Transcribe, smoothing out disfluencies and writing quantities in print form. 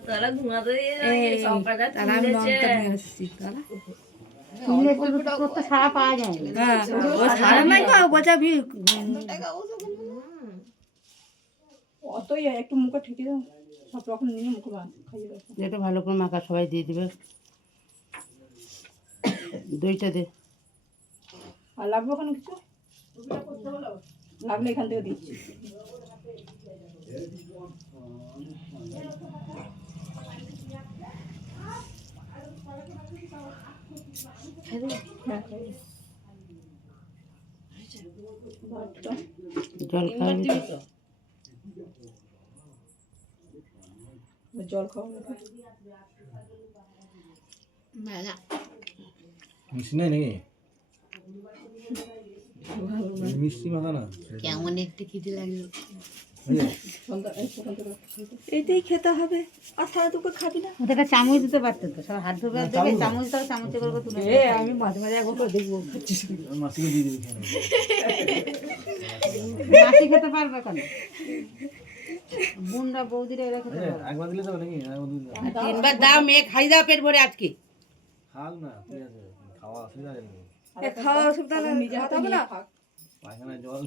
তোরা ঘুমাতে সকালটা তারা আমি লঙ্কা নিয়ে আসছি তারা তোর তো সারা পাওয়া যায় না। হ্যাঁ ও সারা নাই তো বলছে আমি অতই একটু মুখে ঠেকে দাও সব রকম নিয়ে মুখে খাইয়ে দাও যেটা ভালো করে মাখা সবাই দিয়ে দিবে দইটা দে আর লাগবে ওখানে কিছু লাগলে এখান থেকে দিচ্ছি হ্যাঁ জল খাওয়াবি জল খাওয়াবো মিষ্টি নাই নাকি মিষ্টি মাখা না কেমন একটু খিদে লাগলো এইটাই খেতে হবে আর সারা দুটো খাবি না ওদেরকে চামচ দিতে পারতো তো সব হাত ধোবে দেবে চামচ দাও চামচে করে তুলে আমি মাঝে মাঝে একবার করে দেখবো মাসিকে দিয়ে দিবি মাসি খেতে পারবে কেন বোনরা বৌদিরা এরা খেতে পারবে একবার দিলে যাবে নাকি একবার দিলে যাবে। তিনবার দাও মেয়ে খাই দাও পেট ভরে আজকে খাল না ঠিক আছে খাওয়া অসুবিধা আছে নাকি? খাওয়া অসুবিধা না নিজে হাতে হবে নিয়ে না খাক পায়খানায় জল